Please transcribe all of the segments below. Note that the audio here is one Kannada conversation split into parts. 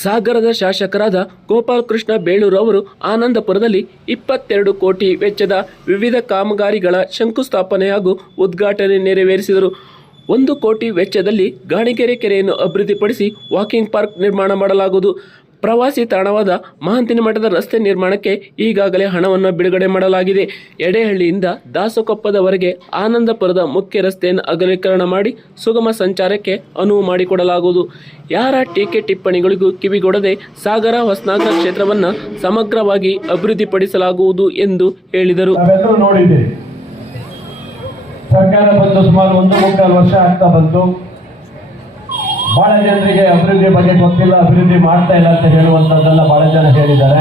ಸಾಗರದ ಶಾಸಕರಾದ ಗೋಪಾಲಕೃಷ್ಣ ಬೇಳೂರು ಅವರು ಆನಂದಪುರದಲ್ಲಿ 22 ಕೋಟಿ ವೆಚ್ಚದ ವಿವಿಧ ಕಾಮಗಾರಿಗಳ ಶಂಕುಸ್ಥಾಪನೆ ಹಾಗೂ ಉದ್ಘಾಟನೆ ನೆರವೇರಿಸಿದರು. 1 ಕೋಟಿ ವೆಚ್ಚದಲ್ಲಿ ಗಾಣಿಗೆರೆ ಕೆರೆಯನ್ನು ಅಭಿವೃದ್ಧಿಪಡಿಸಿ ವಾಕಿಂಗ್ ಪಾರ್ಕ್ ನಿರ್ಮಾಣ ಮಾಡಲಾಗುವುದು. ಪ್ರವಾಸಿ ತಾಣವಾದ ಮಹಾಂತಿನಮಠದ ರಸ್ತೆ ನಿರ್ಮಾಣಕ್ಕೆ ಈಗಾಗಲೇ ಹಣವನ್ನು ಬಿಡುಗಡೆ ಮಾಡಲಾಗಿದೆ. ಎಡೆಹಳ್ಳಿಯಿಂದ ದಾಸಕೊಪ್ಪದವರೆಗೆ ಆನಂದಪುರದ ಮುಖ್ಯ ರಸ್ತೆಯನ್ನು ಅಗಲೀಕರಣ ಮಾಡಿ ಸುಗಮ ಸಂಚಾರಕ್ಕೆ ಅನುವು ಮಾಡಿಕೊಡಲಾಗುವುದು. ಯಾರ ಟೀಕೆ ಟಿಪ್ಪಣಿಗಳಿಗೂ ಕಿವಿಗೊಡದೆ ಸಾಗರ ಹೊಸನಗರ ಕ್ಷೇತ್ರವನ್ನು ಸಮಗ್ರವಾಗಿ ಅಭಿವೃದ್ಧಿಪಡಿಸಲಾಗುವುದು ಎಂದು ಹೇಳಿದರು. ಸರ್ಕಾರ ಬಂದು ಸುಮಾರು 1.25 ವರ್ಷ ಆಗ್ತಾ ಬಂತು. ಬಹಳ ಜನರಿಗೆ ಅಭಿವೃದ್ಧಿ ಬಗ್ಗೆ ಗೊತ್ತಿಲ್ಲ, ಅಭಿವೃದ್ಧಿ ಮಾಡ್ತಾ ಇಲ್ಲ ಅಂತ ಹೇಳುವಂಥದ್ದೆಲ್ಲ ಬಹಳ ಜನ ಹೇಳಿದ್ದಾರೆ.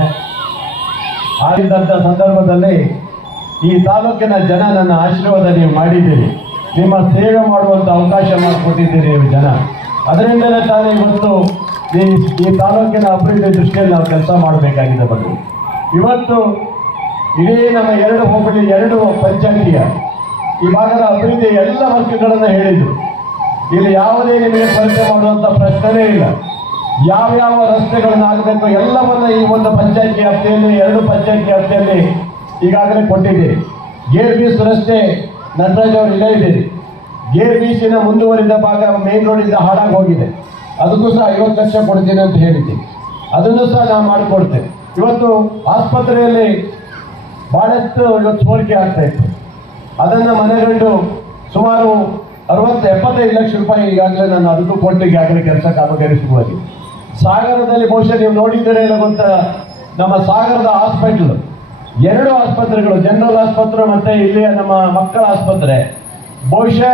ಆಗಿದ್ದಂಥ ಸಂದರ್ಭದಲ್ಲಿ ಈ ತಾಲೂಕಿನ ಜನ ನನ್ನ ಆಶೀರ್ವಾದ ನೀವು ಮಾಡಿದ್ದೀರಿ, ನಿಮ್ಮ ಸೇವೆ ಮಾಡುವಂಥ ಅವಕಾಶ ಮಾಡಿಕೊಟ್ಟಿದ್ದೀರಿ ನೀವು ಜನ. ಅದರಿಂದಲೇ ತಾನೇ ಇವತ್ತು ಈ ತಾಲೂಕಿನ ಅಭಿವೃದ್ಧಿ ದೃಷ್ಟಿಯಲ್ಲಿ ನಾವು ಕೆಲಸ ಮಾಡಬೇಕಾಗಿದೆ. ಬಂದು ಇವತ್ತು ಇಡೀ ನಮ್ಮ 2 ಹೋಬಳಿ 2 ಪಂಚಾಯಿತಿಯ ಈ ಭಾಗದ ಅಭಿವೃದ್ಧಿ ಎಲ್ಲ ವರ್ಗಗಳನ್ನು ಹೇಳಿದರು. ಇಲ್ಲಿ ಯಾವುದೇ ನಿಮಗೆ ಪರಿಚಯ ಮಾಡುವಂಥ ಪ್ರಶ್ನೆನೇ ಇಲ್ಲ. ಯಾವ್ಯಾವ ರಸ್ತೆಗಳನ್ನು ಆಗಬೇಕು ಎಲ್ಲವನ್ನ ಈ ಒಂದು ಪಂಚಾಯತ್ ವ್ಯಾಪ್ತಿಯಲ್ಲಿ 2 ಪಂಚಾಯತ್ ವ್ಯಾಪ್ತಿಯಲ್ಲಿ ಈಗಾಗಲೇ ಕೊಟ್ಟಿದ್ದೀರಿ. ಗೇರ್ ಬೀಸ್ ರಸ್ತೆ ನಟರಾಜ್ ಅವರು ಇಲ್ಲೇ ಇದ್ದೀರಿ. ಗೇರ್ ಬೀಸಿನ ಮುಂದುವರಿದ ಭಾಗ ಮೇನ್ ರೋಡಿಂದ ಹಾಳಾಗಿ ಹೋಗಿದೆ. ಅದಕ್ಕೂ ಸಹ 50 ಲಕ್ಷ ಕೊಡ್ತೀನಿ ಅಂತ ಹೇಳಿದ್ದೀನಿ. ಅದನ್ನು ಸಹ ನಾವು ಮಾಡಿಕೊಡ್ತೇವೆ. ಇವತ್ತು ಆಸ್ಪತ್ರೆಯಲ್ಲಿ ಬಹಳಷ್ಟು ಇವತ್ತು ಸೋರಿಕೆ ಆಗ್ತಾ ಇತ್ತು. ಅದನ್ನು ಮನೆಗಂಡು ಸುಮಾರು 60-75 ಲಕ್ಷ ರೂಪಾಯಿ ಈಗಾಗಲೇ ನಾನು ಅದಕ್ಕೂ ಕೊಟ್ಟು ಈಗಾಗಲೇ ಕೆಲಸ ಕಾಮಗಾರಿ ಶುರುವಾಗಿ. ಸಾಗರದಲ್ಲಿ ಬಹುಶಃ ನೀವು ನೋಡಿದ್ದೀರಾ ಇಲ್ಲ ಗೊತ್ತಾ, ನಮ್ಮ ಸಾಗರದ ಹಾಸ್ಪಿಟ್ಲ್ 2 ಆಸ್ಪತ್ರೆಗಳು, ಜನರಲ್ ಆಸ್ಪತ್ರೆ ಮತ್ತು ಇಲ್ಲಿಯ ನಮ್ಮ ಮಕ್ಕಳ ಆಸ್ಪತ್ರೆ ಬಹುಶಃ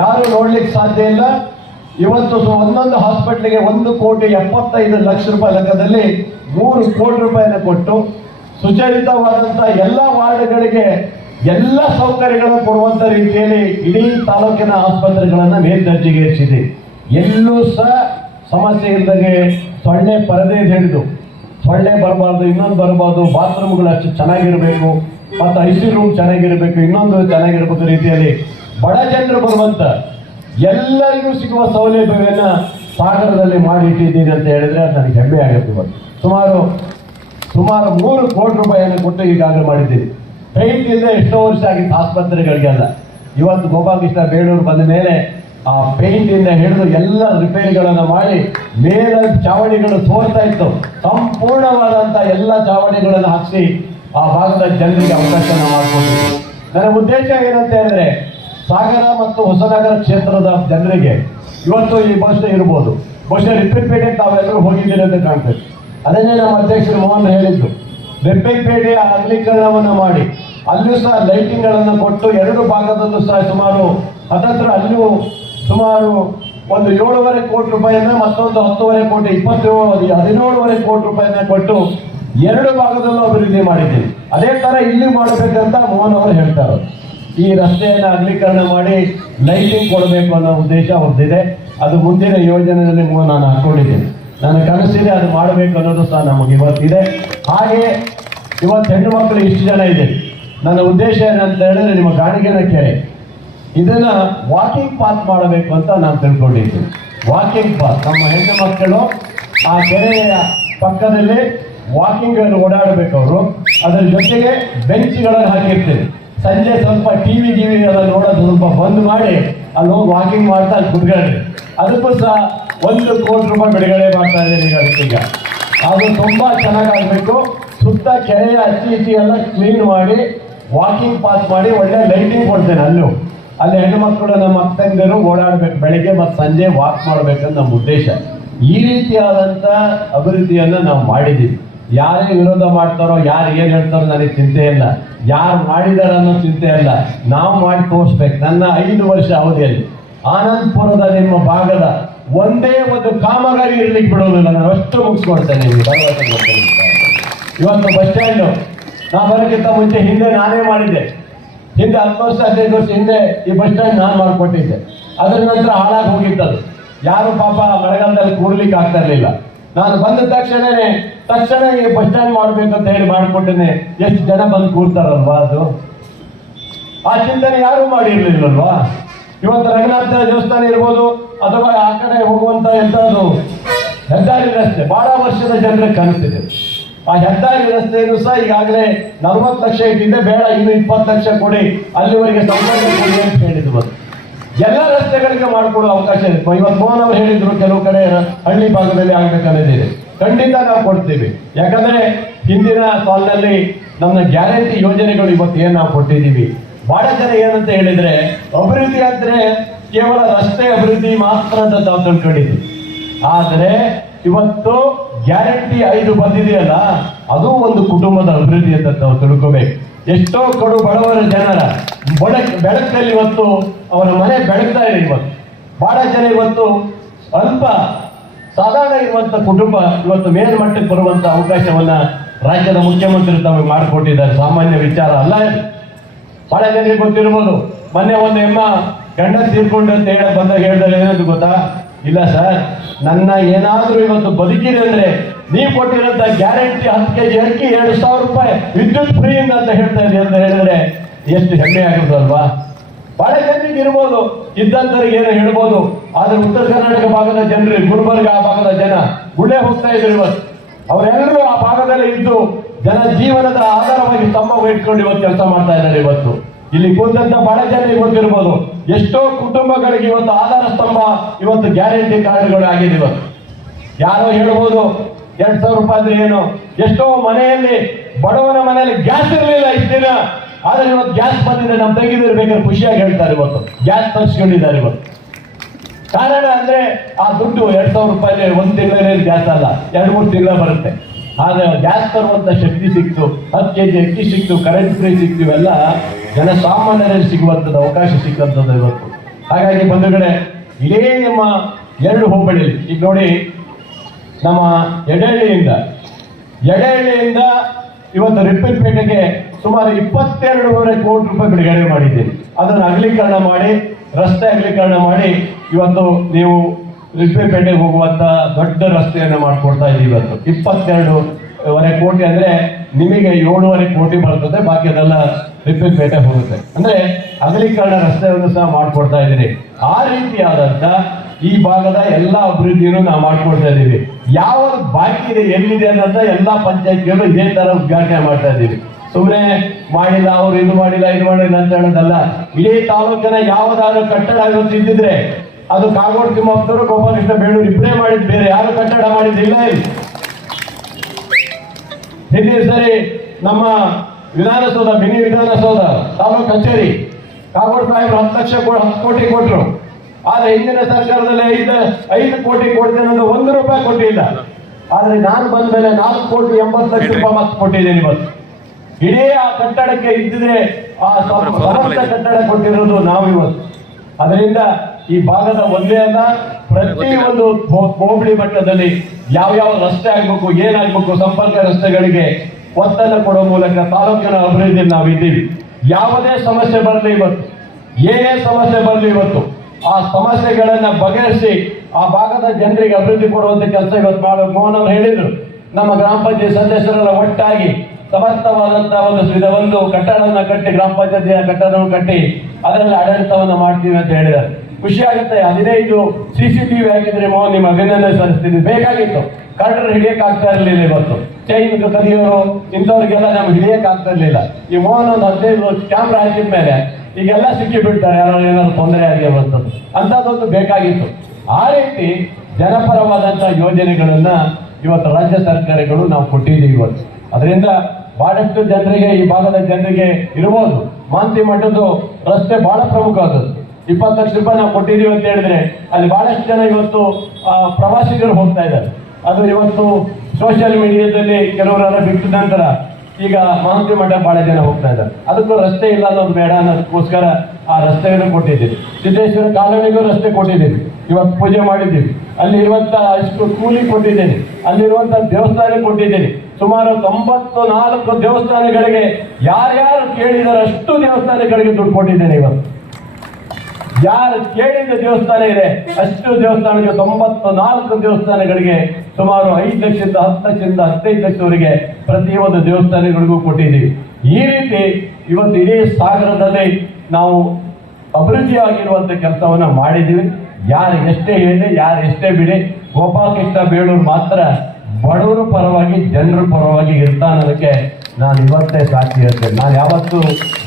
ಯಾರು ನೋಡ್ಲಿಕ್ಕೆ ಸಾಧ್ಯ ಇಲ್ಲ. ಇವತ್ತು ಒಂದೊಂದು ಹಾಸ್ಪಿಟ್ಲಿಗೆ 1,75 ಲಕ್ಷ ರೂಪಾಯಿ ಲೆಕ್ಕದಲ್ಲಿ 3 ಕೋಟಿ ರೂಪಾಯಿನ ಕೊಟ್ಟು ಸುಚರಿತವಾದಂಥ ಎಲ್ಲ ವಾರ್ಡ್ಗಳಿಗೆ ಎಲ್ಲ ಸೌಕರ್ಯಗಳನ್ನು ಕೊಡುವಂಥ ರೀತಿಯಲ್ಲಿ ಇಡೀ ತಾಲೂಕಿನ ಆಸ್ಪತ್ರೆಗಳನ್ನು ಮೇಲ್ದರ್ಜೆಗೆ ಏರಿಸಿದೆ. ಎಲ್ಲೂ ಸಹ ಸಮಸ್ಯೆ ಇಲ್ಲದೆ ಸೊಳ್ಳೆ ಪರದೆ ಹಿಡಿದು ಸೊಳ್ಳೆ ಬರಬಾರ್ದು, ಇನ್ನೊಂದು ಬರಬಾರ್ದು, ಬಾತ್ರೂಮ್ಗಳು ಅಷ್ಟು ಚೆನ್ನಾಗಿರಬೇಕು, ಮತ್ತು IC ರೂಮ್ ಚೆನ್ನಾಗಿರಬೇಕು, ಇನ್ನೊಂದು ಚೆನ್ನಾಗಿರಬೇಕು ರೀತಿಯಲ್ಲಿ ಬಡ ಜನರು ಬರುವಂಥ ಎಲ್ಲರಿಗೂ ಸಿಗುವ ಸೌಲಭ್ಯವನ್ನು ಸಾಗರದಲ್ಲಿ ಮಾಡಿಟ್ಟಿದ್ದೀನಿ ಅಂತ ಹೇಳಿದ್ರೆ ಅದು ನನಗೆ ಹೆಮ್ಮೆ ಆಗುತ್ತೆ. ಸುಮಾರು 3 ಕೋಟಿ ರೂಪಾಯಿಯನ್ನು ಕೊಟ್ಟು ಈಗಾಗಲೇ ಮಾಡಿದ್ದೀವಿ. ಪೇಂಟ್ ಇಲ್ಲದೆ ಎಷ್ಟೋ ವರ್ಷ ಆಗಿತ್ತು ಆಸ್ಪತ್ರೆಗಳಿಗೆಲ್ಲ. ಇವತ್ತು ಗೋಪಾಲಕೃಷ್ಣ ಬೇಳೂರು ಬಂದ ಮೇಲೆ ಆ ಪೇಂಟಿಂದ ಹಿಡಿದು ಎಲ್ಲ ರಿಪೇರಿಗಳನ್ನು ಮಾಡಿ ಮೇಲ ಚಾವಣಿಗಳು ಸೋರ್ತಾ ಇತ್ತು. ಸಂಪೂರ್ಣವಾದಂಥ ಎಲ್ಲ ಚಾವಣಿಗಳನ್ನು ಹಾಕಿಸಿ ಆ ಭಾಗದ ಜನರಿಗೆ ಅವಕಾಶ ಮಾಡಿಕೊಟ್ಟಿದ್ದೀವಿ. ನನ್ನ ಉದ್ದೇಶ ಏನಂತ ಹೇಳಿದ್ರೆ ಸಾಗರ ಮತ್ತು ಹೊಸನಗರ ಕ್ಷೇತ್ರದ ಜನರಿಗೆ ಇವತ್ತು ಈ ಬಹುಶಃ ಇರ್ಬೋದು, ಬಹುಶಃ ರಿಪ್ಪನ್ಪೇಟೆಗೆ ತಾವೆಲ್ಲರೂ ಹೋಗಿದ್ದೀರಿ ಅಂತ ಕಾಣ್ತದೆ. ಅದನ್ನೇ ನಮ್ಮ ಅಧ್ಯಕ್ಷರು ಮೋಹನ್ ಹೇಳಿದ್ದು, ರಿಪ್ಪನ್ಪೇಟೆಯ ಅಗಲೀಕರಣವನ್ನು ಮಾಡಿ ಅಲ್ಲೂ ಸಹ ಲೈಟಿಂಗ್ಗಳನ್ನು ಕೊಟ್ಟು 2 ಭಾಗದಲ್ಲೂ ಸಹ ಸುಮಾರು ಹತ್ತತ್ರ ಅಲ್ಲೂ ಸುಮಾರು ಒಂದು 7.5 ಕೋಟಿ ರೂಪಾಯಿಯನ್ನ ಮತ್ತೊಂದು 10.5 ಕೋಟಿ 17.5 ಕೋಟಿ ರೂಪಾಯಿಯನ್ನ ಕೊಟ್ಟು 2 ಭಾಗದಲ್ಲೂ ಅಭಿವೃದ್ಧಿ ಮಾಡಿದ್ದೀವಿ. ಅದೇ ಥರ ಇಲ್ಲಿ ಮಾಡಬೇಕಂತ ಮೋಹನ್ ಅವರು ಹೇಳ್ತಾರೆ. ಈ ರಸ್ತೆಯನ್ನು ಅಗಲೀಕರಣ ಮಾಡಿ ಲೈಟಿಂಗ್ ಕೊಡಬೇಕು ಅನ್ನೋ ಉದ್ದೇಶ ಹೊಂದಿದೆ. ಅದು ಮುಂದಿನ ಯೋಜನೆಯಲ್ಲಿ ನಾನು ಹಾಕೊಂಡಿದ್ದೀನಿ. ನನ್ನ ಕನಸಿದೆ, ಅದು ಮಾಡಬೇಕು ಅನ್ನೋದು ಸಹ ನಮಗೆ ಇವತ್ತಿದೆ. ಹಾಗೆ ಇವತ್ತು ಹೆಣ್ಣು ಮಕ್ಕಳು ಇಷ್ಟು ಜನ ಇದೆ. ನನ್ನ ಉದ್ದೇಶ ಏನಂತ ಹೇಳಿದ್ರೆ ನಿಮ್ಮ ಗಾಣಿಗೆರೆ ಕೆರೆ ಇದನ್ನು ವಾಕಿಂಗ್ ಪಾತ್ ಮಾಡಬೇಕು ಅಂತ ನಾನು ತಿಳ್ಕೊಂಡಿದ್ದೀನಿ. ವಾಕಿಂಗ್ ಪಾತ್ ನಮ್ಮ ಹೆಣ್ಣು ಮಕ್ಕಳು ಆ ಕೆರೆಯ ಪಕ್ಕದಲ್ಲಿ ವಾಕಿಂಗನ್ನು ಓಡಾಡಬೇಕು. ಅವರು ಅದರ ಜೊತೆಗೆ ಬೆಂಚ್ಗಳನ್ನು ಹಾಕಿರ್ತೀವಿ. ಸಂಜೆ ಸ್ವಲ್ಪ TV ಎಲ್ಲ ನೋಡೋದು ಸ್ವಲ್ಪ ಬಂದ್ ಮಾಡಿ ಅಲ್ಲಿ ಹೋಗಿ ವಾಕಿಂಗ್ ಮಾಡ್ತಾ ಅಲ್ಲಿ ಕುತ್ಕೊಳ್ಳಿ. ಅದಕ್ಕೂ ಸಹ 1 ಕೋಟಿ ರೂಪಾಯಿ ಬಿಡುಗಡೆ ಮಾಡ್ತಾ ಇದ್ದೀನಿ. ಈಗ ಅದು ತುಂಬ ಚೆನ್ನಾಗಾಗಬೇಕು. ಸುತ್ತ ಕೆರೆಯ ಅಚ್ಚಿ ಎಲ್ಲ ಕ್ಲೀನ್ ಮಾಡಿ ವಾಕಿಂಗ್ ಪಾಸ್ ಮಾಡಿ ಒಳ್ಳೆ ಲೈಟಿಂಗ್ ಕೊಡ್ತೇನೆ. ಅಲ್ಲಿ ಹೆಣ್ಣುಮಕ್ಕಳು ನಮ್ಮ ಅಕ್ಕಂದಿರು ಓಡಾಡಬೇಕು, ಬೆಳಿಗ್ಗೆ ಮತ್ತು ಸಂಜೆ ವಾಕ್ ಮಾಡಬೇಕಂತ ನಮ್ಮ ಉದ್ದೇಶ. ಈ ರೀತಿಯಾದಂಥ ಅಭಿವೃದ್ಧಿಯನ್ನು ನಾವು ಮಾಡಿದ್ದೀವಿ. ಯಾರೇ ವಿರೋಧ ಮಾಡ್ತಾರೋ, ಯಾರು ಏನು ಹೇಳ್ತಾರೋ ನನಗೆ ಚಿಂತೆ ಇಲ್ಲ, ಯಾರು ಮಾಡಿದಾರ ಅನ್ನೋ ಚಿಂತೆ ಇಲ್ಲ. ನಾವು ಮಾಡಿ ತೋರಿಸ್ಬೇಕು. ನನ್ನ 5 ವರ್ಷ ಅವಧಿಯಲ್ಲಿ ಆನಂದಪುರದ ನಿಮ್ಮ ಭಾಗದ ಒಂದೇ ಒಂದು ಕಾಮಗಾರಿ ಇರ್ಲಿಕ್ಕೆ ಬಿಡೋದಿಲ್ಲ. ನಾನು ಅಷ್ಟು ಮುಗಿಸ್ಕೊಡ್ತೇನೆ. ಇವತ್ತು ಬಸ್ ಸ್ಟ್ಯಾಂಡು ನಾ ಬರೋಕ್ಕಿಂತ ಮುಂಚೆ ಹಿಂದೆ ನಾನೇ ಮಾಡಿದ್ದೆ. ಹಿಂದೆ 10 ವರ್ಷ 15 ವರ್ಷ ಹಿಂದೆ ಈ ಬಸ್ ಸ್ಟ್ಯಾಂಡ್ ನಾನು ಮಾಡಿಕೊಟ್ಟಿದ್ದೆ. ಅದರ ನಂತರ ಹಾಳಾಗಿ ಹೋಗಿದ್ದದು. ಯಾರು ಪಾಪ ಮಳೆಗಾಲದಲ್ಲಿ ಕೂರ್ಲಿಕ್ಕೆ ಆಗ್ತಾ ಇರಲಿಲ್ಲ. ನಾನು ಬಂದ ತಕ್ಷಣ ಈ ಬಸ್ ಸ್ಟ್ಯಾಂಡ್ ಮಾಡಬೇಕಂತ ಹೇಳಿ ಮಾಡಿಕೊಟ್ಟೇನೆ. ಎಷ್ಟು ಜನ ಬಂದು ಕೂರ್ತಾರಲ್ವಾ, ಅದು ಆ ಚಿಂತನೆ ಯಾರೂ ಮಾಡಿರ್ಲಿಲ್ಲಲ್ವಾ. ಇವತ್ತು ರಂಗನಾಥ ದೇವಸ್ಥಾನ ಇರ್ಬೋದು ಅಥವಾ ಆ ಕಡೆ ಹೋಗುವಂತ ಎಂಥದ್ದು ಹೆದ್ದಾರಿ ರಸ್ತೆ ಬಹಳ ವರ್ಷದ ಜನರ ಕನಸಿದೆ. ಆ ಹೆದ್ದಾರಿ ರಸ್ತೆಯನ್ನು ಸಹ ಈಗಾಗಲೇ 40 ಲಕ್ಷ ಇಟ್ಟಿದ್ದೆ, ಬೇಡ ಇನ್ನು 20 ಲಕ್ಷ ಕೊಡಿ, ಅಲ್ಲಿವರೆಗೆ ಸಂಪರ್ಕ ಕೊಡಿ ಅಂತ ಹೇಳಿದ್ರು. ಎಲ್ಲ ರಸ್ತೆಗಳಿಗೆ ಮಾಡಿಕೊಡೋ ಅವಕಾಶ ಇದೆ. ಇವತ್ತು ಮೋಹನ್ ಅವರು ಹೇಳಿದ್ರು ಕೆಲವು ಕಡೆ ಹಳ್ಳಿ ಭಾಗದಲ್ಲಿ ಆಗ್ಬೇಕನ್ನೋದಿದೆ. ಖಂಡಿತ ನಾವು ಕೊಡ್ತೀವಿ. ಯಾಕಂದ್ರೆ ಹಿಂದಿನ ಸಾಲಿನಲ್ಲಿ ನಮ್ಮ ಗ್ಯಾರಂಟಿ ಯೋಜನೆಗಳು ಇವತ್ತು ಏನು ನಾವು ಕೊಟ್ಟಿದ್ದೀವಿ. ಬಹಳ ಜನ ಏನಂತ ಹೇಳಿದ್ರೆ ಅಭಿವೃದ್ಧಿ ಅಂದ್ರೆ ಕೇವಲ ರಸ್ತೆ ಅಭಿವೃದ್ಧಿ ಮಾತ್ರ ಅಂತ ನಾವು ತಿಳ್ಕೊಂಡಿದ್ವಿ. ಆದರೆ ಇವತ್ತು ಗ್ಯಾರಂಟಿ 5 ಬಂದಿದೆಯಲ್ಲ, ಅದು ಒಂದು ಕುಟುಂಬದ ಅಭಿವೃದ್ಧಿ ಅಂತ ನಾವು ತಿಳ್ಕೋಬೇಕು. ಎಷ್ಟೋ ಕಡು ಬಡವರ ಜನರ ಬೆಳಕಲ್ಲಿ ಇವತ್ತು ಅವರ ಮನೆ ಬೆಳಗ್ತಾ ಇದೆ. ಇವತ್ತು ಬಹಳ ಜನ ಇವತ್ತು ಅಲ್ಪ ಸಾಧಾರಣ ಇರುವಂತ ಕುಟುಂಬ ಇವತ್ತು ಮೇಲ್ಮಟ್ಟಕ್ಕೆ ಬರುವಂತ ಅವಕಾಶವನ್ನ ರಾಜ್ಯದ ಮುಖ್ಯಮಂತ್ರಿ ತಮಗೆ ಮಾಡಿಕೊಟ್ಟಿದ್ದಾರೆ. ಸಾಮಾನ್ಯ ವಿಚಾರ ಅಲ್ಲ ಇದು. ಬಹಳ ಜನರಿಗೆ ಗೊತ್ತಿರ್ಬೋದು. ಮೊನ್ನೆ ಒಂದು ಎಮ್ಮ ಗಂಡ ತೀರ್ಕೊಂಡು ಅಂತ ಹೇಳ ಬಂದಾಗ ಹೇಳಿದ್ರೆ ಏನಂತ ಗೊತ್ತಾ, ಇಲ್ಲ ಸರ್, ನನ್ನ ಏನಾದ್ರೂ ಇವತ್ತು ಬದುಕಿದೆ ಅಂದ್ರೆ ನೀವು ಕೊಟ್ಟಿರೋಂಥ ಗ್ಯಾರಂಟಿ 10 kg ಅಕ್ಕಿ 2,000 ರೂಪಾಯಿ ವಿದ್ಯುತ್ ಫ್ರೀ ಅಂತ ಹೇಳ್ತಾ ಇದೆ ಅಂತ ಹೇಳಿದ್ರೆ ಎಷ್ಟು ಹೆಮ್ಮೆ ಆಗುತ್ತಲ್ವಾ. ಬಹಳ ಜನರಿಗೆ ಇರ್ಬೋದು, ಇದ್ದಂತರಿಗೆ ಏನೋ ಹೇಳ್ಬೋದು. ಆದ್ರೆ ಉತ್ತರ ಕರ್ನಾಟಕ ಭಾಗದ ಜನರು, ಗುಲ್ಬರ್ಗ ಆ ಭಾಗದ ಜನ ಗುಳೆ ಹೋಗ್ತಾ ಇದ್ರು. ಇವತ್ತು ಅವರೆಲ್ಲರೂ ಆ ಭಾಗದಲ್ಲಿ ಇದ್ದು ಜನ ಜೀವನದ ಆಧಾರವಾಗಿ ಸ್ತಂಭ ಇಟ್ಕೊಂಡು ಇವತ್ತು ಕೆಲಸ ಮಾಡ್ತಾ ಇದ್ದಾರೆ. ಇವತ್ತು ಇಲ್ಲಿ ಕೂತಂತ ಬಹಳ ಜನ ಗೊತ್ತಿರ್ಬೋದು, ಎಷ್ಟೋ ಕುಟುಂಬಗಳಿಗೆ ಇವತ್ತು ಆಧಾರ ಸ್ತಂಭ ಇವತ್ತು ಗ್ಯಾರಂಟಿ ಕಾರ್ಡ್ಗಳು ಆಗಿದೆ. ಇವತ್ತು ಯಾರೋ ಹೇಳ್ಬೋದು 2,000 ರೂಪಾಯಿ ಅಂದ್ರೆ ಏನು. ಎಷ್ಟೋ ಮನೆಯಲ್ಲಿ ಬಡವನ ಮನೆಯಲ್ಲಿ ಗ್ಯಾಸ್ ಇರಲಿಲ್ಲ ಇಷ್ಟು ದಿನ, ಆದ್ರೆ ಇವತ್ತು ಗ್ಯಾಸ್ ಬಂದಿದೆ. ನಮ್ಮ ತಂಗಿದ್ರು ಬೇಕಾದ್ರೆ ಖುಷಿಯಾಗಿ ಹೇಳ್ತಾರೆ, ಇವತ್ತು ಗ್ಯಾಸ್ ತರಿಸ್ಕೊಂಡಿದ್ದಾರೆ. ಇವತ್ತು ಕಾರಣ ಅಂದ್ರೆ ಆ ದುಡ್ಡು 2,000 ರೂಪಾಯಿ ಒಂದು ತಿಂಗಳಲ್ಲಿ ಗ್ಯಾಸ್ ಅಲ್ಲ, 2-3 ತಿಂಗಳ ಬರುತ್ತೆ. ಆದ್ರೆ ಗ್ಯಾಸ್ ತರುವಂತ ಶಕ್ತಿ ಸಿಕ್ತು, 10 kg ಅಕ್ಕಿ ಸಿಕ್ತು, ಕರೆಂಟ್ ಫ್ರೀ ಸಿಕ್ತು. ಇವೆಲ್ಲ ಜನಸಾಮಾನ್ಯರಲ್ಲಿ ಸಿಗುವಂಥದ್ದು ಅವಕಾಶ ಸಿಕ್ಕಂಥದ್ದು ಇವತ್ತು. ಹಾಗಾಗಿ ಬಂಧುಗಳೇ, ಇಡೀ ನಮ್ಮ 2 ಹೋಬಳಿಯಲ್ಲಿ ಈಗ ನೋಡಿ, ನಮ್ಮ ಎಡೆಹಳ್ಳಿಯಿಂದ ಇವತ್ತು ರಿಪ್ಪನ್ಪೇಟೆಗೆ ಸುಮಾರು 22.5 ಕೋಟಿ ರೂಪಾಯಿ ಬಿಡುಗಡೆ ಮಾಡಿದ್ದೀನಿ. ಅದನ್ನು ಅಗಲೀಕರಣ ಮಾಡಿ, ರಸ್ತೆ ಅಗಲೀಕರಣ ಮಾಡಿ ಇವತ್ತು ನೀವು ರಿಪ್ಪನ್ಪೇಟೆಗೆ ಹೋಗುವಂತ ದೊಡ್ಡ ರಸ್ತೆಯನ್ನು ಮಾಡ್ಕೊಡ್ತಾ ಇದ್ದೀವಿ. ಇವತ್ತು 22.5 ಕೋಟಿ ಅಂದ್ರೆ ನಿಮಗೆ 7.5 ಕೋಟಿ ಬರ್ತದೆ, ಬಾಕಿ ಅದೆಲ್ಲ ರಿಪ್ಪನ್ಪೇಟೆ ಹೋಗುತ್ತೆ. ಅಂದ್ರೆ ಅಗಲೀಕರಣ ರಸ್ತೆಯನ್ನು ಸಹ ಮಾಡ್ಕೊಡ್ತಾ ಇದ್ದೀರಿ. ಆ ರೀತಿಯಾದಂತ ಈ ಭಾಗದ ಎಲ್ಲ ಅಭಿವೃದ್ಧಿಯನ್ನು ನಾವು ಮಾಡ್ಕೊಡ್ತಾ ಇದ್ದೀವಿ. ಯಾವುದು ಬಾಕಿ ಇದೆ, ಎಲ್ಲಿದೆ ಅನ್ನೋದ ಎಲ್ಲಾ ಪಂಚಾಯತ್ಗಳು ಇದೇ ತರ ಉದ್ಘಾಟನೆ ಮಾಡ್ತಾ ಇದ್ದೀವಿ. ಸುಮ್ಮನೆ ಮಾಡಿಲ್ಲ, ಅವ್ರು ಇದು ಮಾಡಿಲ್ಲ ಅಂತ ಹೇಳೋದಲ್ಲ. ಇಡೀ ತಾಲೂಕಿನ ಯಾವುದಾದ್ರು ಕಟ್ಟಡ ಇದ್ದಿದ್ರೆ ಅದು ಕಾಗೋಡು ತಿಮ್ಮಪ್ಪನವರು, ಗೋಪಾಲಕೃಷ್ಣ ಬೇಳೂರು ಇಬ್ಬರೇ ಮಾಡಿದ್, ಬೇರೆ ಯಾರು ಕಟ್ಟಡ ಮಾಡಿದ್ದಿಲ್ಲ. ಹಿಂದಿನ ಸರಿ ನಮ್ಮ ವಿಧಾನಸೌಧ, ಮಿನಿ ವಿಧಾನಸೌಧ, ತಾಲೂಕು ಕಚೇರಿ ಕಾಗೋಡು ಸಾಹೇಬ್ರು 10 ಕೋಟಿ ಕೊಟ್ಟರು. ಆದ್ರೆ ಹಿಂದಿನ ಸರ್ಕಾರದಲ್ಲಿ 5 ಕೋಟಿ ಕೊಡ್ತೇನೆ ಅಂದ್ರೆ 1 ರೂಪಾಯಿ ಕೊಟ್ಟಿಲ್ಲ. ಆದ್ರೆ ನಾನು ಬಂದ ಮೇಲೆ 4,80,00,000 ರೂಪಾಯಿ ಮತ್ತೆ ಕೊಟ್ಟಿದ್ದೇನೆ. ಇವತ್ತು ಇಡೀ ಆ ಕಟ್ಟಡಕ್ಕೆ ಇದ್ದಿದ್ರೆ ಆ ಸಮಸ್ತ ಕಟ್ಟಡ ಕೊಟ್ಟಿರೋದು ನಾವು ಇವತ್ತು. ಅದರಿಂದ ಈ ಭಾಗದ ಒಂದೇ ಅಲ್ಲ, ಪ್ರತಿಯೊಂದು ಹೋಬಳಿ ಮಟ್ಟದಲ್ಲಿ ಯಾವ ರಸ್ತೆ ಆಗ್ಬೇಕು, ಏನಾಗ್ಬೇಕು, ಸಂಪರ್ಕ ರಸ್ತೆಗಳಿಗೆ ಒತ್ತನ್ನು ಕೊಡುವ ಮೂಲಕ ತಾಲೂಕಿನ ಅಭಿವೃದ್ಧಿ ನಾವು ಇದ್ದೀವಿ. ಯಾವುದೇ ಸಮಸ್ಯೆ ಬರಲಿ ಇವತ್ತು, ಏನೇ ಸಮಸ್ಯೆ ಬರಲಿ ಇವತ್ತು, ಆ ಸಮಸ್ಯೆಗಳನ್ನ ಬಗೆಹರಿಸಿ ಆ ಭಾಗದ ಜನರಿಗೆ ಅಭಿವೃದ್ಧಿ ಕೊಡುವಂತ ಕೆಲಸ ಇವತ್ತು ಮಾಡಬೇಕು. ಮೋಹನ್ ಅವರು ಹೇಳಿದ್ರು, ನಮ್ಮ ಗ್ರಾಮ ಪಂಚಾಯತ್ ಸದಸ್ಯರೆಲ್ಲ ಒಟ್ಟಾಗಿ ಸಮರ್ಥವಾದಂತಹ ಒಂದು ಕಟ್ಟಡವನ್ನು ಕಟ್ಟಿ, ಗ್ರಾಮ ಪಂಚಾಯತಿಯ ಕಟ್ಟಡವನ್ನು ಕಟ್ಟಿ ಅದರಲ್ಲಿ ಆಡಳಿತವನ್ನು ಮಾಡ್ತೀವಿ ಅಂತ ಹೇಳಿದ್ದಾರೆ. ಖುಷಿ ಆಗುತ್ತೆ. 15 CCTV ಹಾಕಿದ್ರೆ ಮೋಹನ್ ನಿಮ್ಮ ಅಭಿನಂದನೆ ಸಲ್ಲಿಸ್ತೀನಿ. ಬೇಕಾಗಿತ್ತು, ಕಳ್ಳರು ಹಿಡಿಯಕ್ ಆಗ್ತಾ ಇರಲಿಲ್ಲ. ಇವತ್ತು ಚೈನ್ ಕದಿಯೋರು ಇಂಥವ್ರಿಗೆಲ್ಲ ನಮ್ಗೆ ಹಿಡಿಯಕ್ ಆಗ್ತಾ ಇರ್ಲಿಲ್ಲ. ಈ ಮೋಹನ್ ಒಂದು 15 ಕ್ಯಾಮ್ರಾ ಹಾಕಿದ ಮೇಲೆ ಈಗೆಲ್ಲ ಸಿಕ್ಕಿ ಬಿಡ್ತಾರೆ, ಯಾರು ಏನಾದ್ರು ತೊಂದರೆ ಆಗಿರುವಂಥದ್ದು. ಅಂಥದ್ದೊಂದು ಬೇಕಾಗಿತ್ತು. ಆ ರೀತಿ ಜನಪರವಾದಂತಹ ಯೋಜನೆಗಳನ್ನ ಇವತ್ತು ರಾಜ್ಯ ಸರ್ಕಾರಗಳು ನಾವು ಕೊಟ್ಟಿದ್ದೀವಿ ಇವತ್ತು. ಅದರಿಂದ ಬಹಳಷ್ಟು ಜನರಿಗೆ, ಈ ಭಾಗದ ಜನರಿಗೆ ಇರ್ಬೋದು, ಮಾಂತಿ ಮಠದ್ದು ರಸ್ತೆ ಬಹಳ ಪ್ರಮುಖ ಆದದ್ದು. 20 ಲಕ್ಷ ರೂಪಾಯಿ ನಾವು ಕೊಟ್ಟಿದ್ದೀವಿ ಅಂತ ಹೇಳಿದ್ರೆ ಅಲ್ಲಿ ಬಹಳಷ್ಟು ಜನ ಇವತ್ತು ಪ್ರವಾಸಿಗರು ಹೋಗ್ತಾ ಇದ್ದಾರೆ. ಅದು ಇವತ್ತು ಸೋಷಿಯಲ್ ಮೀಡಿಯಾದಲ್ಲಿ ಕೆಲವರೆಲ್ಲ ಬಿಟ್ಟ ನಂತರ ಈಗ ಮಹಾಂತಿ ಮಠ ಬಹಳ ಜನ ಹೋಗ್ತಾ ಇದ್ದಾರೆ. ಅದಕ್ಕೂ ರಸ್ತೆ ಇಲ್ಲ ಅನ್ನೋದು ಬೇಡ ಅನ್ನೋದಕ್ಕೋಸ್ಕರ ಆ ರಸ್ತೆಯನ್ನು ಕೊಟ್ಟಿದ್ದೀವಿ. ಸಿದ್ದೇಶ್ವರ ಕಾಲೋನಿಗೂ ರಸ್ತೆ ಕೊಟ್ಟಿದ್ದೀವಿ, ಇವತ್ತು ಪೂಜೆ ಮಾಡಿದ್ದೀವಿ. ಅಲ್ಲಿರುವಂತ ಇಷ್ಟು ಕೂಲಿ ಕೊಟ್ಟಿದ್ದೇನೆ, ಅಲ್ಲಿರುವಂತ ದೇವಸ್ಥಾನ ಕೊಟ್ಟಿದ್ದೇನೆ. ಸುಮಾರು 94 ದೇವಸ್ಥಾನಗಳಿಗೆ ಯಾರ್ಯಾರು ಕೇಳಿದಾರೆ ಅಷ್ಟು ದೇವಸ್ಥಾನಗಳಿಗೆ ದುಡ್ಡು ಕೊಟ್ಟಿದ್ದೇನೆ. ಇವತ್ತು ಯಾರು ಕೇಳಿದ ದೇವಸ್ಥಾನ ಇದೆ ಅಷ್ಟು ದೇವಸ್ಥಾನಕ್ಕೆ, 94 ದೇವಸ್ಥಾನಗಳಿಗೆ ಸುಮಾರು 5 ಲಕ್ಷದಿಂದ 10 ಲಕ್ಷದಿಂದ 15 ಲಕ್ಷವರೆಗೆ ಪ್ರತಿಯೊಂದು ದೇವಸ್ಥಾನಗಳಿಗೂ ಕೊಟ್ಟಿದ್ದೀವಿ. ಈ ರೀತಿ ಇವತ್ತು ಇಡೀ ಸಾಗರದಲ್ಲಿ ನಾವು ಅಭಿವೃದ್ಧಿ ಆಗಿರುವಂತ ಕೆಲಸವನ್ನ ಮಾಡಿದ್ದೀವಿ. ಯಾರು ಎಷ್ಟೇ ಹೇಳಿ, ಯಾರು ಎಷ್ಟೇ ಬಿಡಿ, ಗೋಪಾಲಕೃಷ್ಣ ಬೇಳೂರು ಮಾತ್ರ ಬಡವರ ಪರವಾಗಿ ಜನರ ಪರವಾಗಿ ಇರ್ತಾನದಕ್ಕೆ ನಾನು ಇವತ್ತೇ ಸಾಕ್ಷಿ ಹೇಳ್ತೇನೆ. ನಾನು ಯಾವತ್ತೂ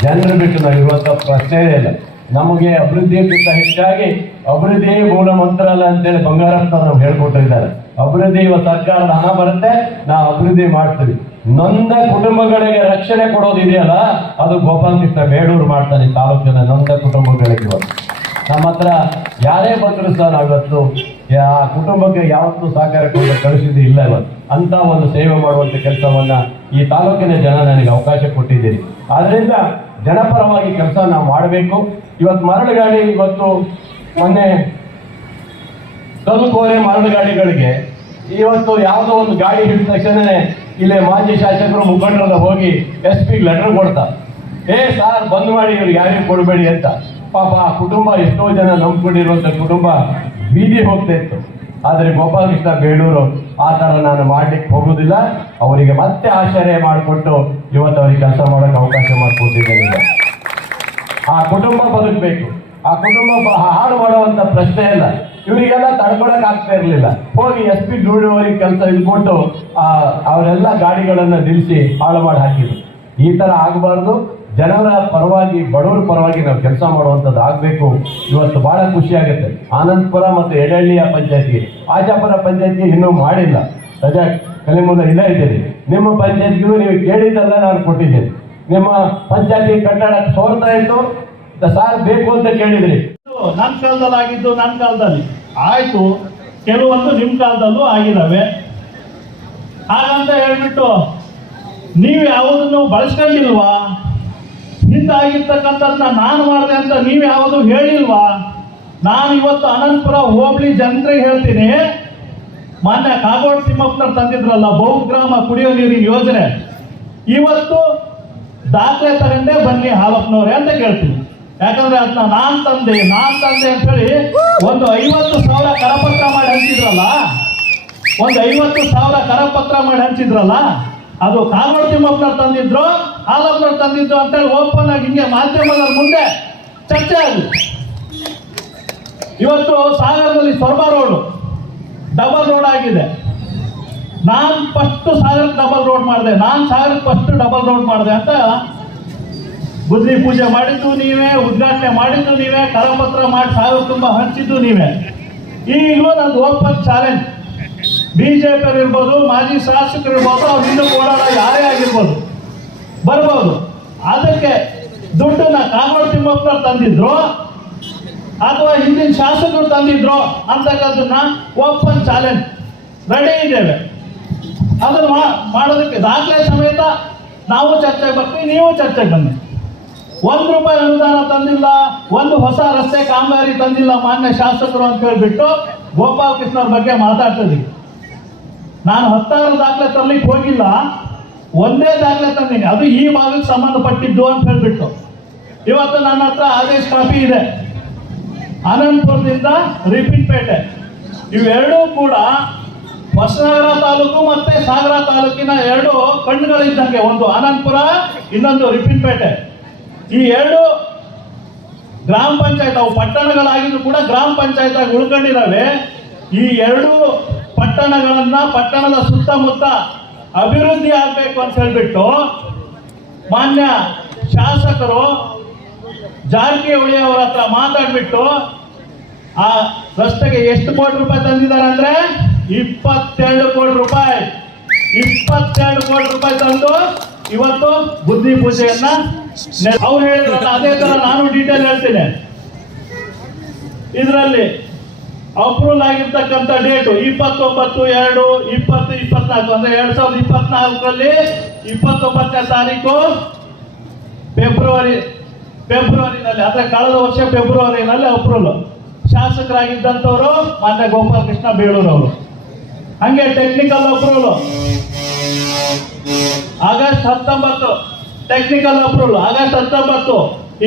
ಜನರ ಬಿಟ್ಟು ನಾವು ಇರುವಂಥ ಪ್ರಶ್ನೆಯೇ ಇಲ್ಲ. ನಮಗೆ ಅಭಿವೃದ್ಧಿಗಿಂತ ಹೆಚ್ಚಾಗಿ ಅಭಿವೃದ್ಧಿ ಮೂಲ ಮಂತ್ರ ಅಲ್ಲ ಅಂತೇಳಿ ಬಂಗಾರಪ್ಪ ನಾವು ಹೇಳ್ಕೊಟ್ಟಿದ್ದಾರೆ. ಅಭಿವೃದ್ಧಿ ಇವತ್ತು ಸರ್ಕಾರದ ಹಣ ಬರುತ್ತೆ, ನಾವು ಅಭಿವೃದ್ಧಿ ಮಾಡ್ತೀವಿ. ನೊಂದ ಕುಟುಂಬಗಳಿಗೆ ರಕ್ಷಣೆ ಕೊಡೋದಿದೆಯಲ್ಲ, ಅದು ಗೋಪಾಲಕೃಷ್ಣ ಬೇಳೂರು ಮಾಡ್ತಾನೆ. ತಾಲೂಕಿನ ನೊಂದ ಕುಟುಂಬಗಳಿಗೆ ಇವತ್ತು ನಮ್ಮ ಹತ್ರ ಯಾರೇ ಬಂದರೂ ಸಹ ನಾವಿವತ್ತು ಆ ಕುಟುಂಬಕ್ಕೆ ಯಾವತ್ತೂ ಸಹಕಾರ ಕೊಟ್ಟು ಕಳಿಸಿದ್ದು ಇಲ್ಲ. ಇವತ್ತು ಅಂತ ಒಂದು ಸೇವೆ ಮಾಡುವಂಥ ಕೆಲಸವನ್ನ ಈ ತಾಲೂಕಿನ ಜನ ನನಗೆ ಅವಕಾಶ ಕೊಟ್ಟಿದ್ದೀರಿ. ಆದ್ರಿಂದ ಜನಪರವಾಗಿ ಕೆಲಸ ನಾವು ಮಾಡಬೇಕು. ಇವತ್ತು ಮರಳು ಗಾಡಿ, ಇವತ್ತು ಮೊನ್ನೆ ಕಲ್ಲುಕೋರೆ ಮರಳು ಗಾಡಿಗಳಿಗೆ ಇವತ್ತು ಯಾವುದೋ ಒಂದು ಗಾಡಿ ಹಿಡಿದ ತಕ್ಷಣನೇ ಇಲ್ಲೇ ಮಾಜಿ ಶಾಸಕರು ಮುಖಂಡರೆಲ್ಲ ಹೋಗಿ SP ಲೆಟರ್ ಕೊಡ್ತಾರೆ, ಸಾರ್ ಬಂದ್ ಮಾಡಿ ಇವ್ರಿಗೆ ಯಾರಿಗೂ ಕೊಡಬೇಡಿ ಅಂತ. ಪಾಪ ಆ ಕುಟುಂಬ, ಎಷ್ಟೋ ಜನ ನಂಬ್ಕೊಂಡಿರುವಂಥ ಕುಟುಂಬ ಬೀದಿ ಹೋಗ್ತಾ ಇತ್ತು. ಆದರೆ ಗೋಪಾಲಕೃಷ್ಣ ಬೇಳೂರು ಆ ಥರ ನಾನು ಮಾಡ್ಲಿಕ್ಕೆ ಹೋಗೋದಿಲ್ಲ. ಅವರಿಗೆ ಮತ್ತೆ ಆಶ್ಚರ್ಯ ಮಾಡಿಕೊಟ್ಟು ಇವತ್ತು ಅವ್ರಿಗೆ ಕೆಲಸ ಮಾಡೋಕ್ಕೆ ಅವಕಾಶ ಮಾಡಿಕೊಟ್ಟಿದ್ದೇನೆ. ಆ ಕುಟುಂಬ ಬದುಕಬೇಕು, ಆ ಕುಟುಂಬ ಹಾಳು ಮಾಡುವಂಥ ಪ್ರಶ್ನೆ ಇಲ್ಲ. ಇವರಿಗೆಲ್ಲ ತಡ್ಕೊಳಕ್ ಆಗ್ತಾ ಇರಲಿಲ್ಲ. ಹೋಗಿ SP ಅವರಿಗೆ ಕೆಲಸ ಇಟ್ಕೊಟ್ಟು ಅವರೆಲ್ಲ ಗಾಡಿಗಳನ್ನು ನಿಲ್ಲಿಸಿ ಹಾಳು ಮಾಡಿ ಹಾಕಿದ್ರು. ಈ ಥರ ಆಗಬಾರ್ದು. ಜನರ ಪರವಾಗಿ, ಬಡವರ ಪರವಾಗಿ ನಾವು ಕೆಲಸ ಮಾಡುವಂಥದ್ದು ಆಗಬೇಕು. ಇವತ್ತು ಬಹಳ ಖುಷಿ ಆಗುತ್ತೆ. ಆನಂದಪುರ ಮತ್ತು ಎಡಹಳ್ಳಿಯ ಪಂಚಾಯತ್ಗೆ, ಆಚಾಪುರ ಪಂಚಾಯತ್ಗೆ ಇನ್ನೂ ಮಾಡಿಲ್ಲ. ರಜಾ ಕಲಿಮುಲ್ಲ ಇಲ್ಲ ಇದ್ದೀರಿ. ನಿಮ್ಮ ಪಂಚಾಯತ್ಗೂ ನೀವು ಕೇಳಿದ್ದೆಲ್ಲ ನಾನು ಕೊಟ್ಟಿದ್ದೇನೆ. ನಿಮ್ಮ ಪಂಚಾಯತಿ ಕಟ್ಟಡ ಸೋರ್ತಾ ಇತ್ತು, ಸಾರ್ ಬೇಕು ಅಂತ ಕೇಳಿದ್ರಿ. ನನ್ನ ಕಾಲದಲ್ಲಿ ಆಗಿದ್ದು ನನ್ನ ಕಾಲದಲ್ಲಿ ಆಯ್ತು, ಕೆಲವೊಂದು ನಿಮ್ಮ ಕಾಲದಲ್ಲೂ ಆಗಿದ್ದಾವೆ. ಹಾಗಂತ ಹೇಳ್ಬಿಟ್ಟು ನೀವು ಯಾವುದನ್ನು ಬಳಸ್ಕೊಂಡಿಲ್ವಾ? ಹಿಂದಾಗಿರ್ತಕ್ಕಂಥದ್ದನ್ನ ನಾನು ಮಾಡಿದೆ ಅಂತ ನೀವು ಯಾವುದು ಹೇಳಿಲ್ವಾ? ನಾನು ಇವತ್ತು ಅನಂತಪುರ ಹೋಬಳಿ ಜನರಿಗೆ ಹೇಳ್ತೀನಿ, ಮಾನ್ಯ ಕಾಗೋಡು ತಿಮ್ಮಪ್ಪನವ್ರು ತಂದಿದ್ರಲ್ಲ ಬಹುಗ್ರಾಮ ಕುಡಿಯೋ ನೀರಿನ ಯೋಜನೆ, ಇವತ್ತು ದಾಖಲೆ ತಗೊಂಡೇ ಬನ್ನಿ ಹಾಲಪ್ಪನವ್ರೆ ಅಂತ ಕೇಳ್ತೀನಿ. ಯಾಕಂದ್ರೆ ಅದನ್ನ ನಾನ್ ತಂದೆ ಅಂತ ಹೇಳಿ ಒಂದು 50,000 ಕರಪತ್ರ ಮಾಡಿ ಹಂಚಿದ್ರಲ್ಲ, ಅದು ಕಾಗೋಡು ತಿಮ್ಮಪ್ಪನವ್ರು ತಂದಿದ್ರು, ಹಾಲಪ್ಪನವ್ರು ತಂದಿದ್ರು ಅಂತೇಳಿ ಓಪನ್ ಆಗಿ ಹಿಂಗೆ ಮಾಧ್ಯಮದ ಮುಂದೆ ಚರ್ಚೆ ಆಗಲಿ. ಇವತ್ತು ಸಾಗರದಲ್ಲಿ ಸೊರಬ ರೋಡ್ ಡಬಲ್ ರೋಡ್ ಆಗಿದೆ. ನಾನು ಫಸ್ಟ್ ಸಾಗರಕ್ಕೆ ಡಬಲ್ ರೋಡ್ ಮಾಡಿದೆ, ಡಬಲ್ ರೋಡ್ ಮಾಡಿದೆ ಅಂತ ಗುದ್ಲಿ ಪೂಜೆ ಮಾಡಿದ್ದು ನೀವೇ, ಉದ್ಘಾಟನೆ ಮಾಡಿದ್ದು ನೀವೇ, ಕರಪತ್ರ ಮಾಡಿ ಸಾಗರ ತುಂಬ ಹಂಚಿದ್ದು ನೀವೇ. ಈಗಲೂ ನಂದು ಓಪನ್ ಚಾಲೆಂಜ್, BJP ಇರ್ಬೋದು, ಮಾಜಿ ಶಾಸಕರು ಇರ್ಬೋದು, ಅವ್ರು ಹಿಂದೆ ಓಡಾಡೋ ಯಾರೇ ಆಗಿರ್ಬೋದು, ಬರ್ಬೋದು. ಅದಕ್ಕೆ ದುಡ್ಡನ್ನ ಕಾಗೋಡು ತಿಮ್ಮಪ್ಪನವ್ರು ತಂದಿದ್ರು ಅಥವಾ ಹಿಂದಿನ ಶಾಸಕರು ತಂದಿದ್ರು ಅಂತಕ್ಕಂಥದ್ದನ್ನ ಓಪನ್ ಚಾಲೆಂಜ್ ರೆಡಿ ಇದ್ದೇವೆ. ಅದನ್ನು ಮಾಡೋದಕ್ಕೆ ದಾಖಲೆ ಸಮೇತ ನಾವು ಚರ್ಚೆಗೆ ಬರ್ತೀವಿ, ನೀವು ಚರ್ಚೆಗೆ ಬನ್ನಿ. ₹1 ಅನುದಾನ ತಂದಿಲ್ಲ, ಒಂದು ಹೊಸ ರಸ್ತೆ ಕಾಮಗಾರಿ ತಂದಿಲ್ಲ ಮಾನ್ಯ ಶಾಸಕರು ಅಂತ ಹೇಳ್ಬಿಟ್ಟು ಗೋಪಾಲಕೃಷ್ಣವ್ರ ಬಗ್ಗೆ ಮಾತಾಡ್ತಿದ್ದೀವಿ. ನಾನು 16 ದಾಖಲೆ ತರಲಿಕ್ಕೆ ಹೋಗಿಲ್ಲ, ಒಂದೇ ದಾಖಲೆ ತಂದೀನಿ, ಅದು ಈ ಭಾಗಕ್ಕೆ ಸಂಬಂಧಪಟ್ಟಿದ್ದು ಅಂತ ಹೇಳ್ಬಿಟ್ಟು. ಇವತ್ತು ನನ್ನ ಹತ್ರ ಆದೇಶ ಕಾಪಿ ಇದೆ. ಅನಂತಪುರದಿಂದ ರಿಪಿನ್ಪೇಟೆ, ಇವೆರಡೂ ಕೂಡ ಹೊಸನಗರ ತಾಲೂಕು ಮತ್ತೆ ಸಾಗರ ತಾಲೂಕಿನ 2 ಕಣ್ಣುಗಳಿದ್ದಂಗೆ, ಒಂದು ಅನಂತಪುರ, ಇನ್ನೊಂದು ರಿಪಿನ್ಪೇಟೆ. ಈ 2 ಗ್ರಾಮ ಪಂಚಾಯತ್, ಅವು ಪಟ್ಟಣಗಳಾಗಿದ್ದು ಕೂಡ ಗ್ರಾಮ ಪಂಚಾಯತ್ ಆಗಿ ಉಳ್ಕೊಂಡಿದ್ದಾವೆ. ಈ 2 ಪಟ್ಟಣಗಳನ್ನ, ಪಟ್ಟಣದ ಸುತ್ತಮುತ್ತ ಅಭಿವೃದ್ಧಿ ಆಗಬೇಕು ಅಂತ ಹೇಳ್ಬಿಟ್ಟು ಮಾನ್ಯ ಶಾಸಕರು ಜಾರಕಿಹೊಳಿ ಅವರ ಹತ್ರ ಮಾತಾಡ್ಬಿಟ್ಟು ಆ ರಸ್ತೆಗೆ ಎಷ್ಟು ಕೋಟಿ ರೂಪಾಯಿ ತಂದಿದ್ದಾರೆ ಅಂದ್ರೆ 22 ಕೋಟಿ ರೂಪಾಯಿ. 22 ಕೋಟಿ ರೂಪಾಯಿ ತಂದು ಇವತ್ತು ಬುದ್ಧಿ ಪೂಜೆಯನ್ನ ಅವ್ರು ಹೇಳಿದ್ರಲ್ಲ, ಅದೇ ತರ ನಾನು ಡೀಟೇಲ್ ಹೇಳ್ತೀನಿ. ಇದರಲ್ಲಿ ಅಪ್ರೂವಲ್ ಆಗಿರ್ತಕ್ಕಂಥ ಡೇಟು 29/2/2024 ಅಂದ್ರೆ 2024ರಲ್ಲಿ 29ನೇ ತಾರೀಕು ಫೆಬ್ರವರಿನಲ್ಲಿ, ಅಂದ್ರೆ ಕಳೆದ ವರ್ಷ ಫೆಬ್ರವರಿನಲ್ಲಿ ಅಪ್ರೂವಲ್. ಶಾಸಕರಾಗಿದ್ದಂಥವರು ಮಾನ್ಯ ಗೋಪಾಲಕೃಷ್ಣ ಬೇಳೂರು ಅವರು. ಹಂಗೆ technical approval August 19, technical approval August 19,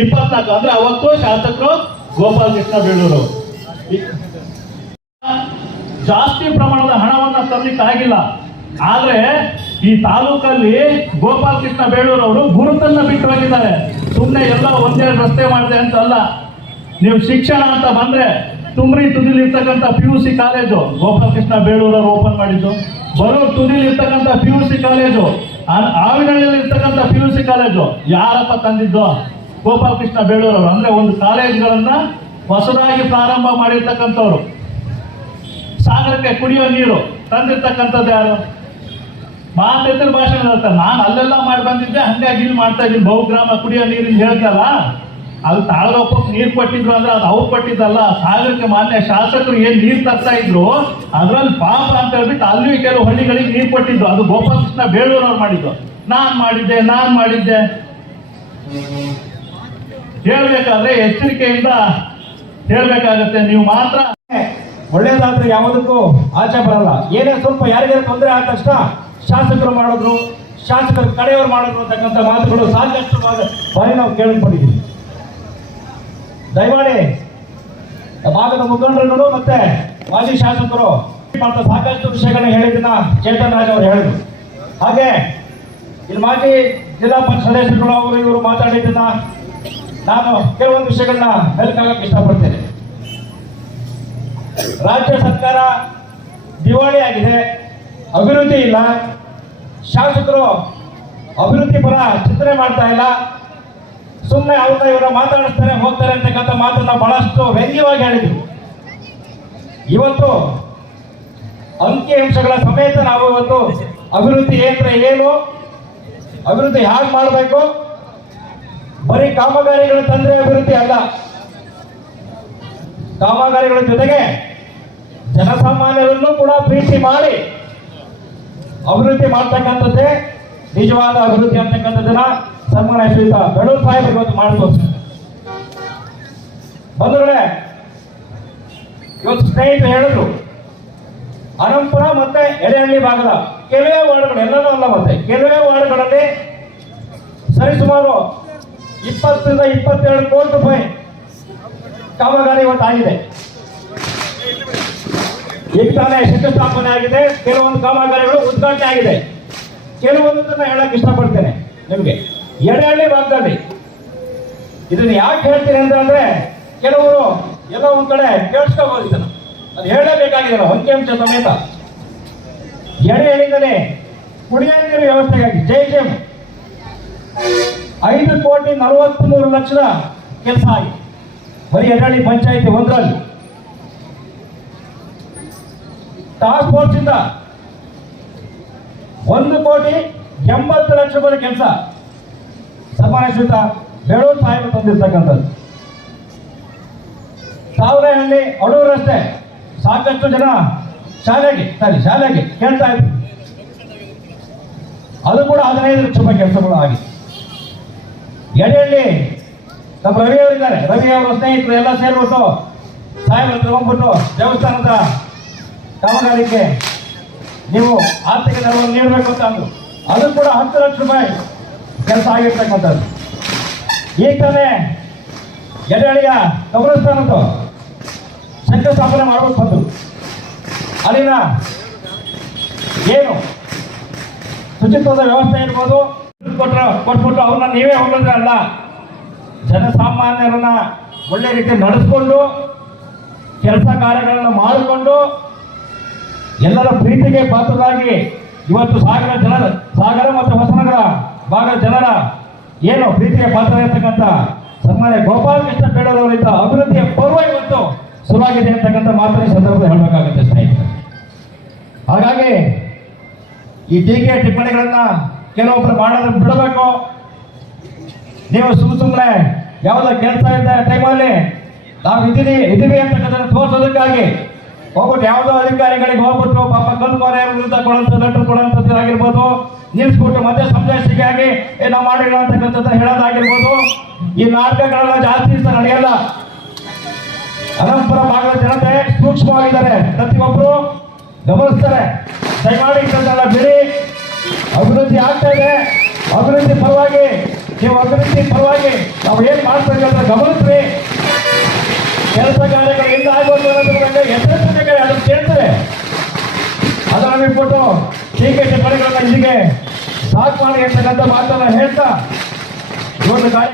24 ಅಂದ್ರೆ ಅವತ್ತು ಶಾಸಕರು ಗೋಪಾಲಕೃಷ್ಣ ಬೇಳೂರು. ಜಾಸ್ತಿ ಪ್ರಮಾಣದ ಹಣವನ್ನ ತರಲಿಕ್ಕೆ ಆಗಿಲ್ಲ. ಆದ್ರೆ ಈ ತಾಲೂಕಲ್ಲಿ ಗೋಪಾಲಕೃಷ್ಣ ಬೇಳೂರು ಅವರು ಗುರುತನ್ನ ಬಿಟ್ಟು ಹೋಗಿದ್ದಾರೆ. ಸುಮ್ಮನೆ ಎಲ್ಲ ಒಂದೆರಡು ರಸ್ತೆ ಮಾಡಿದೆ ಅಂತ ಅಲ್ಲ. ನೀವು ಶಿಕ್ಷಣ ಅಂತ ಬಂದ್ರೆ ತುಮ್ರಿ ತುದಿಲಿ ಇರ್ತಕ್ಕಂಥ PUC ಕಾಲೇಜು ಗೋಪಾಲಕೃಷ್ಣ ಬೇಳೂರವರು ಓಪನ್ ಮಾಡಿದ್ದು. ಬರೋ ತುದಿಲಿ ಇರ್ತಕ್ಕಂಥ PUC ಕಾಲೇಜು, ಆವಿನಹಳ್ಳಿಯಲ್ಲಿ ಇರ್ತಕ್ಕಂಥ PUC ಕಾಲೇಜು ಯಾರಪ್ಪ ತಂದಿದ್ದು? ಗೋಪಾಲಕೃಷ್ಣ ಬೇಳೂರವರು. ಅಂದ್ರೆ ಒಂದು ಕಾಲೇಜ್ಗಳನ್ನ ಹೊಸದಾಗಿ ಪ್ರಾರಂಭ ಮಾಡಿರ್ತಕ್ಕಂಥವ್ರು. ಸಾಗರಕ್ಕೆ ಕುಡಿಯೋ ನೀರು ತಂದಿರ್ತಕ್ಕಂಥದ್ದು ಯಾರು? ಮಾತೆತ್ತಿನ ಭಾಷಣ ಹೇಳ್ತಾರೆ, ನಾನು ಅಲ್ಲೆಲ್ಲ ಮಾಡಿ ಬಂದಿದ್ದೆ, ಹಂಗಾಗಿ ಇಲ್ಲಿ ಮಾಡ್ತಾ ಇದ್ದೀನಿ. ಬಹುಗ್ರಾಮ ಕುಡಿಯೋ ನೀರಿನ ಹೇಳ್ತಾರ, ಅದು ತಾಳಗೊಪ್ಪಕ್ಕೆ ನೀರು ಕೊಟ್ಟಿದ್ರು ಅಂದ್ರೆ ಅದು ಅವ್ರು ಕೊಟ್ಟಿದ್ದಲ್ಲ. ಸಾಗರಕ್ಕೆ ಮಾನ್ಯ ಶಾಸಕರು ಏನ್ ನೀರು ತರ್ತಾ ಇದ್ರು ಅದ್ರಲ್ಲಿ ಪಾಪ ಅಂತ ಹೇಳ್ಬಿಟ್ಟು ಅಲ್ಲಿ ಕೆಲವು ಹಳ್ಳಿಗಳಿಗೆ ನೀರು ಕೊಟ್ಟಿದ್ದು. ಅದು ಗೋಪಾಲಕೃಷ್ಣ ಬೇಳೂರವ್ರು ಮಾಡಿದ್ದು. ನಾನ್ ಮಾಡಿದ್ದೆ ಹೇಳ್ಬೇಕಾದ್ರೆ ಎಚ್ಚರಿಕೆಯಿಂದ ಹೇಳ್ಬೇಕಾಗತ್ತೆ. ನೀವು ಮಾತ್ರ ಒಳ್ಳೇದಾದ್ರೆ ಯಾವುದಕ್ಕೂ ಆಚೆ ಬರಲ್ಲ. ಏನೇ ಸ್ವಲ್ಪ ಯಾರಿಗಾರು ತೊಂದರೆ ಆದ ತಕ್ಷಣ ಶಾಸಕರು ಮಾಡಿದ್ರು, ಶಾಸಕರು ಕಡೆಯವರು ಮಾಡಿದ್ರು ಅಂತಕ್ಕಂಥ ಮಾತುಗಳು ಸಾಕಷ್ಟು ಬಾರಿ ನಾವು ಕೇಳ್ಕೊಂಡಿದ್ದೀವಿ. ದಯಮಾಡಿ ಭಾಗದ ಮುಖಂಡರುಗಳು ಮತ್ತೆ ಮಾಜಿ ಶಾಸಕರು ಸಾಕಷ್ಟು ವಿಷಯಗಳನ್ನ ಹೇಳಿದ್ದನ್ನ ಚೇತನ್ ರಾಜ್ ಅವರು ಹೇಳಿದ್ರು. ಹಾಗೆ ಇಲ್ಲಿ ಮಾಜಿ ಜಿಲ್ಲಾ ಪಂಚಾಯತ್ ಸದಸ್ಯರುಗಳು ಅವರು ಇವರು ಮಾತಾಡಿದ್ದನ್ನ ನಾನು ಕೆಲವೊಂದು ವಿಷಯಗಳನ್ನ ಮೆಲುಕಾಗಕ್ಕೆ ಇಷ್ಟಪಡ್ತೇನೆ. ರಾಜ್ಯ ಸರ್ಕಾರ ದಿವಾಳಿ ಆಗಿದೆ, ಅಭಿವೃದ್ಧಿ ಇಲ್ಲ, ಶಾಸಕರು ಅಭಿವೃದ್ಧಿ ಪರ ಚಿಂತನೆ ಮಾಡ್ತಾ ಇಲ್ಲ, ಸುಮ್ಮನೆ ಅವ್ರನ್ನ ಇವರ ಮಾತಾಡಿಸ್ತಾರೆ ಹೋಗ್ತಾರೆ ಅಂತಕ್ಕಂಥ ಮಾತನ್ನ ಬಹಳಷ್ಟು ವ್ಯಂಗ್ಯವಾಗಿ ಹೇಳಿದ್ರು. ಇವತ್ತು ಅಂಕಿಅಂಶಗಳ ಸಮೇತ ನಾವು ಇವತ್ತು ಅಭಿವೃದ್ಧಿ ಏನು, ಅಭಿವೃದ್ಧಿ ಹೇಗೆ ಮಾಡಬೇಕು, ಬರೀ ಕಾಮಗಾರಿಗಳು ತಂದ್ರೆ ಅಭಿವೃದ್ಧಿ ಅಲ್ಲ, ಕಾಮಗಾರಿಗಳ ಜೊತೆಗೆ ಜನಸಾಮಾನ್ಯರನ್ನು ಕೂಡ ಪ್ರೀತಿ ಮಾಡಿ ಅಭಿವೃದ್ಧಿ ಮಾಡ್ತಕ್ಕಂಥದ್ದೇ ನಿಜವಾದ ಅಭಿವೃದ್ಧಿ ಅಂತಕ್ಕಂಥದ್ದನ್ನ ಸನ್ಮಾನ್ಯ ಶ್ರೀಯುತ ಬೇಳೂರು ಸಾಹೇಬ್ ಇವತ್ತು ಮಾಡ್ಬೋದು. ಬಂಧುಗಳೇ, ಇವತ್ತು ಸ್ನೇಹಿತರು ಹೇಳಿದ್ರು ಅನಂತಪುರ ಮತ್ತೆ ಎಡೆಹಳ್ಳಿ ಭಾಗದ ಕೆಲವೇ ವಾರ್ಡ್ಗಳು, ಎಲ್ಲರೂ ಅಲ್ಲ, ಮತ್ತೆ ಕೆಲವೇ ವಾರ್ಡ್ಗಳಲ್ಲಿ ಸರಿಸುಮಾರು 20 ರಿಂದ 22 ಕೋಟಿ ರೂಪಾಯಿ ಕಾಮಗಾರಿ ಇವತ್ತು ಆಗಿದೆ. ಈಗ ತಾನೇ ಶಂಕುಸ್ಥಾಪನೆ ಆಗಿದೆ, ಕೆಲವೊಂದು ಕಾಮಗಾರಿಗಳು ಉದ್ಘಾಟನೆ ಆಗಿದೆ. ಕೆಲವೊಂದನ್ನ ಹೇಳಕ್ ಇಷ್ಟಪಡ್ತೇನೆ ನಿಮ್ಗೆ. ಎಡೆಹಳ್ಳಿ ಭಾಗದಲ್ಲಿ ಇದನ್ನ ಯಾಕೆ ಹೇಳ್ತೀನಿ ಅಂತಂದ್ರೆ ಕೆಲವರು ಎಲ್ಲೋ ಒಂದ್ ಕಡೆ ಕೇಳಿಸ್ಕೋಬಹುದು, ಇದನ್ನ ಅದು ಹೇಳಬೇಕಾಗಿದೆ ನಾವು ಅಂಕಿಅಂಶ ಸಮೇತ. ಎಡೆಹಳ್ಳಿನಲ್ಲಿ ಕುಡಿಯುವ ನೀರು ವ್ಯವಸ್ಥೆಗಾಗಿ JJM 5,43,00,000 ಕೆಲಸ ಆಗಿದೆ ಬರೀ ಎಡೆಹಳ್ಳಿ ಪಂಚಾಯಿತಿ ಒಂದರಲ್ಲಿ. ಟಾಸ್ಕ್ ಫೋರ್ಸ್ ಇಂದ 1,80,00,000 ಕೆಲಸ ಸನ್ಮಾನ್ಯ ಶ್ರೀಯುತ ಬೇಳೂರು ಸಾಹೇಬರು ತಂದಿರ್ತಕ್ಕಂಥದ್ದು. ಸಾವರೇಹಳ್ಳಿ ಅಡೂರು ರಸ್ತೆ ಸಾಕಷ್ಟು ಜನ ಶಾಲೆಗೆ ಕೇಳ್ತಾ ಇದ್ರು, ಅದು ಕೂಡ 15 ಲಕ್ಷ ರೂಪಾಯಿ ಕೆಲಸಗಳು ಆಗಿದೆ. ಎಡೆಹಳ್ಳಿ ನಮ್ಮ ರವಿ ಅವರಿದ್ದಾರೆ, ರವಿ ಅವರ ಸ್ನೇಹಿತರು ಎಲ್ಲ ಸೇರ್ಬಿಟ್ಟು ಸಾಹೇಬ್ ಹತ್ರ ಹೋಗ್ಬಿಟ್ಟು ದೇವಸ್ಥಾನದ ಕಾಮಗಾರಿಕೆ ನೀವು ಆರ್ಥಿಕ ನೆರವನ್ನು ನೀಡಬೇಕು ಅಂತ ಅಂದ್ರು. ಅದು ಕೂಡ 10 ಲಕ್ಷ ರೂಪಾಯಿ ಕೆಲಸ ಆಗಿರ್ತಕ್ಕಂಥದ್ದು. ಈಗ ತಾನೇ ಎಡೆಹಳ್ಳಿಯ ಕಬ್ರಸ್ಥಾನದ್ದು ಶಂಕುಸ್ಥಾಪನೆ ಮಾಡ್ಬಿಟ್ಟು ಬಂದು ಅಲ್ಲಿನ ಏನು ಶುಚಿತ್ವದ ವ್ಯವಸ್ಥೆ ಇರ್ಬೋದು ಕೊಟ್ಬಿಟ್ಟು ಅವ್ರನ್ನ ನೀವೇ ಹೊಗಳಿದ್ರೆ ಅಲ್ಲ, ಜನಸಾಮಾನ್ಯರನ್ನ ಒಳ್ಳೆ ರೀತಿ ನಡೆಸ್ಕೊಂಡು ಕೆಲಸ ಕಾರ್ಯಗಳನ್ನು ಮಾಡಿಕೊಂಡು ಎಲ್ಲರ ಪ್ರೀತಿಗೆ ಪಾತ್ರರಾಗಿ ಇವತ್ತು ಸಾಗರ ಮತ್ತು ಹೊಸನಗರ ಭಾಗದ ಜನರ ಏನು ಪ್ರೀತಿಗೆ ಪಾತ್ರ ಇರ್ತಕ್ಕಂಥ ಸನ್ಮಾನ್ಯ ಗೋಪಾಲಕೃಷ್ಣ ಬೇಳೂರವರಿಂದ ಅಭಿವೃದ್ಧಿಯ ಪರ್ವ ಇವತ್ತು ಶುರುವಾಗಿದೆ ಅಂತಕ್ಕಂಥ ಮಾತನ್ನ ಸಂದರ್ಭದಲ್ಲಿ ಹೇಳಬೇಕಾಗುತ್ತೆ ಸ್ನೇಹಿತರೆ. ಹಾಗಾಗಿ ಈ ಟೀಕೆ ಟಿಪ್ಪಣಿಗಳನ್ನ ಕೆಲವೊಬ್ಬರು ಮಾಡೋದನ್ನ ಬಿಡಬೇಕು. ನೀವು ಸುಮ್ಮನೆ ಯಾವುದೋ ಕೆಲಸ ಇದ್ದ ಟೈಮಲ್ಲಿ ನಾವು ಇದೀವಿ ಅಂತಕ್ಕಂಥದ್ದು ತೋರಿಸೋದಕ್ಕಾಗಿ ಹೋಗ್ಬಿಟ್ಟು ಯಾವುದೋ ಅಧಿಕಾರಿಗಳಿಗೆ ಹೋಗ್ಬಿಟ್ಟು ಪಾಪ ಕಲ್ಕೋರೆ ವಿರುದ್ಧ ಕೊಡುವಂಥ ಲೆಟರ್ ಕೊಡುವಂಥದ್ದು ಆಗಿರ್ಬೋದು, ನಿಲ್ಸ್ಬಿಟ್ಟು ಮತ್ತೆ ಸಂದೇಶಿಗಾಗಿ ನಾವು ಮಾಡಿರೋ ಅಂತಕ್ಕಂಥದ್ದು ಹೇಳೋದಾಗಿರ್ಬೋದು. ಈ ನಾಟಕಗಳೆಲ್ಲ ಜಾಸ್ತಿ ದಿವಸ ನಡೆಯಲ್ಲ. ಅನಂತಪುರ ಭಾಗದ ಜನತೆ ಸೂಕ್ಷ್ಮವಾಗಿದ್ದಾರೆ, ಪ್ರತಿಯೊಬ್ಬರು ಗಮನಿಸ್ತಾರೆ. ದಯಮಾಡಿ ಇದನ್ನೆಲ್ಲ ಬಿಡಿ. ಅಭಿವೃದ್ಧಿ ಆಗ್ತಾ ಇದೆ, ಅಭಿವೃದ್ಧಿ ಪರವಾಗಿ ನಾವು ಏನ್ ಮಾಡ್ತೀವಿ ಅಂತ ಗಮನಿಸ್ರಿ. ಕೆಲಸ ಕಾರ್ಯಗಳು ಎಲ್ಲ ಆಗೋದು ಅನ್ನೋದ್ರ ಎಚ್ಚರಿಕೆ ಅದನ್ನು ಕೇಳ್ತಾರೆ. ಅದನ್ನು ಬಿಟ್ಬಿಟ್ಟು ಟೀಕೆ ಟಿಪ್ಪಣಿಗಳನ್ನ ಇಲ್ಲಿಗೆ ಸಾಕು ಮಾಡಿ ಅಂತಕ್ಕಂಥ ಮಾತನ್ನ ಹೇಳ್ತಾ ಇವತ್ತು